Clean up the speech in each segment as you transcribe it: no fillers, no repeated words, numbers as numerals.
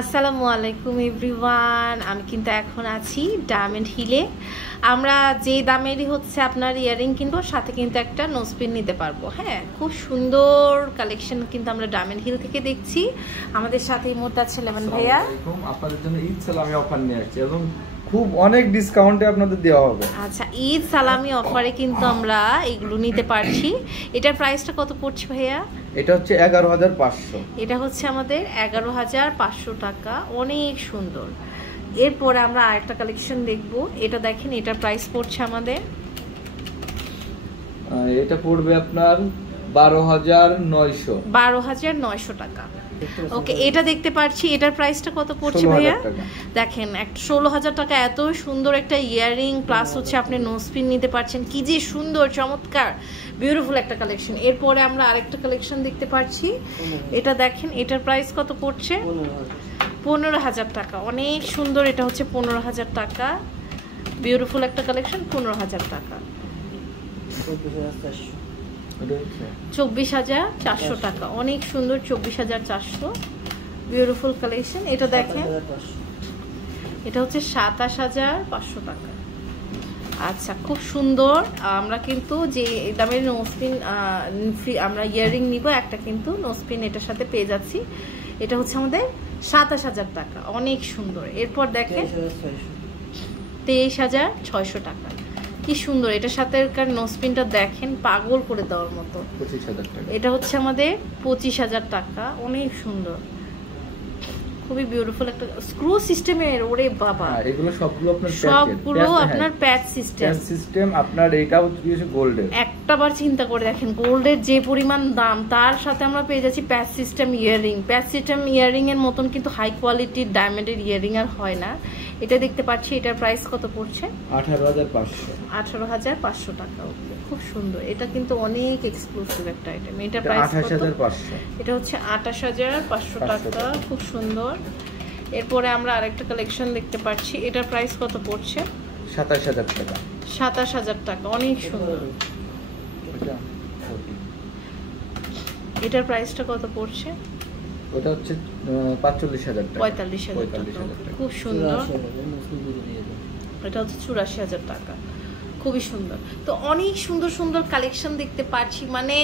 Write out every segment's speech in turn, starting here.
আসসালামু আলাইকুম এভরিওয়ান। আমি কিন্তু এখন আছি ডায়মন্ড হিলে। আমরা যে দামেরই হচ্ছে আপনার ইয়ারিং কিনবো, সাথে কিন্তু একটা নোজপিন নিতে পারবো। হ্যাঁ, খুব সুন্দর কালেকশন কিন্তু আমরা ডায়মন্ড হিল থেকে দেখছি। আমাদের সাথে এই মুহূর্তে আছে লেমন ভাইয়া। আপনাদের জন্য ঈদ সালামি অফার নিয়ে আসছি এবং খুব অনেক ডিসকাউন্টে আপনাদের দেওয়া হবে। আচ্ছা, ঈদ সালামি অফারে কিন্তু আমরা এগুলো নিতে পারছি। এটার প্রাইসটা কত পড়ছে ভাইয়া? এটা হচ্ছে 11,500। এটা হচ্ছে আমাদের 11,500 টাকা। অনেক সুন্দর। এরপরে আমরা আরেকটা কালেকশন দেখবো। এটা দেখেন, এটার প্রাইস পড়ছে আমাদের, এটা পড়বে আপনার 12,900। 12,900 টাকা। ওকে, এটা দেখতে পাচ্ছি, এটার প্রাইসটা কত পড়ছে ভাইয়া? দেখেন, 16,000 টাকা। এত সুন্দর একটা ইয়ারিং প্লাস হচ্ছে আপনি নোজপিন নিতে পারছেন। কি যে সুন্দর, চমৎকার, বিউটিফুল একটা কালেকশন। এরপরে আমরা আরেকটা কালেকশন দেখতে পাচ্ছি। এটা দেখেন, এটার প্রাইস কত পড়ছে? 15,000 টাকা। অনেক সুন্দর। এটা হচ্ছে 15,000 টাকা। বিউটিফুল একটা কালেকশন, 15,000 টাকা। 24,400 টাকা। অনেক সুন্দর, 24,400। Beautiful collection. এটা দেখেন, এটা হচ্ছে 27,500 টাকা। আচ্ছা, খুব সুন্দর। আমরা কিন্তু যে দামের নোজপিন আমরা ইয়ারিং নিব, একটা কিন্তু নোজপিন এটার সাথে পেয়ে যাচ্ছি। এটা হচ্ছে আমাদের 27,000 টাকা। অনেক সুন্দর। এরপর দেখেন 23,600 টাকা। কি সুন্দর। এটার সাথে নোজপিনটা দেখেন, পাগল করে দেওয়ার মতো। 25,000 টাকা। এটা হচ্ছে আমাদের 25,000 টাকা। অনেক সুন্দর, খুবই বিউটিফুল একটা স্ক্রু সিস্টেমের। ওরে বাবা, এগুলো সবগুলো আপনার সবগুলো আপনার প্যাচ সিস্টেম। আপনার এটা হচ্ছে গোল্ডের। একটাবার চিন্তা করে দেখেন, গোল্ডের যে পরিমাণ দাম, তার সাথে আমরা পেয়ে যাচ্ছি প্যাচ সিস্টেম ইয়ারিং। প্যাচ সিস্টেম ইয়ারিং এর মতন কিন্তু হাই কোয়ালিটির ডায়মন্ডের ইয়ারিং আর হয় না। এটা দেখতে পাচ্ছি, এটার প্রাইস কত পড়ছে? 18,500। 18,500 টাকা। ওকে, খুব সুন্দর। এটা কিন্তু অনেক এক্সক্লুসিভ একটা আইটেম। এটা প্রাইস 28,500। এটা হচ্ছে 28,500 টাকা। খুব সুন্দর। এরপরে আমরা আরেকটা কালেকশন দেখতে পাচ্ছি। এটার প্রাইস কত পড়ছে? 27,000 টাকা। 27,000 টাকা। অনেক সুন্দর। এটার প্রাইসটা কত পড়ছে? ওটা হচ্ছে 45,000 টাকা। 45,000 টাকা। খুব সুন্দর। এটা হচ্ছে 84,000 টাকা। খুবই সুন্দর। তো অনেক সুন্দর সুন্দর কালেকশন দেখতে পাচ্ছি। মানে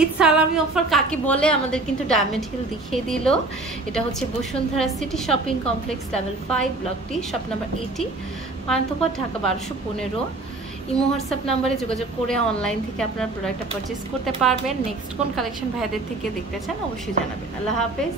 ঈদ সালামি অফার কাকে বলে আমাদের কিন্তু ডায়মন্ড হিল দেখিয়ে দিল। এটা হচ্ছে Bashundhara city shopping complex, level 5, block T, shop number 80, Panthapath, Dhaka 1215। Imo WhatsApp নাম্বারে যোগাযোগ করে অনলাইন থেকে আপনার প্রোডাক্টটা পারচেস করতে পারবেন। নেক্সট কোন কালেকশন ভাইদের থেকে দেখতে চান অবশ্যই জানাবেন। আল্লাহ হাফেজ।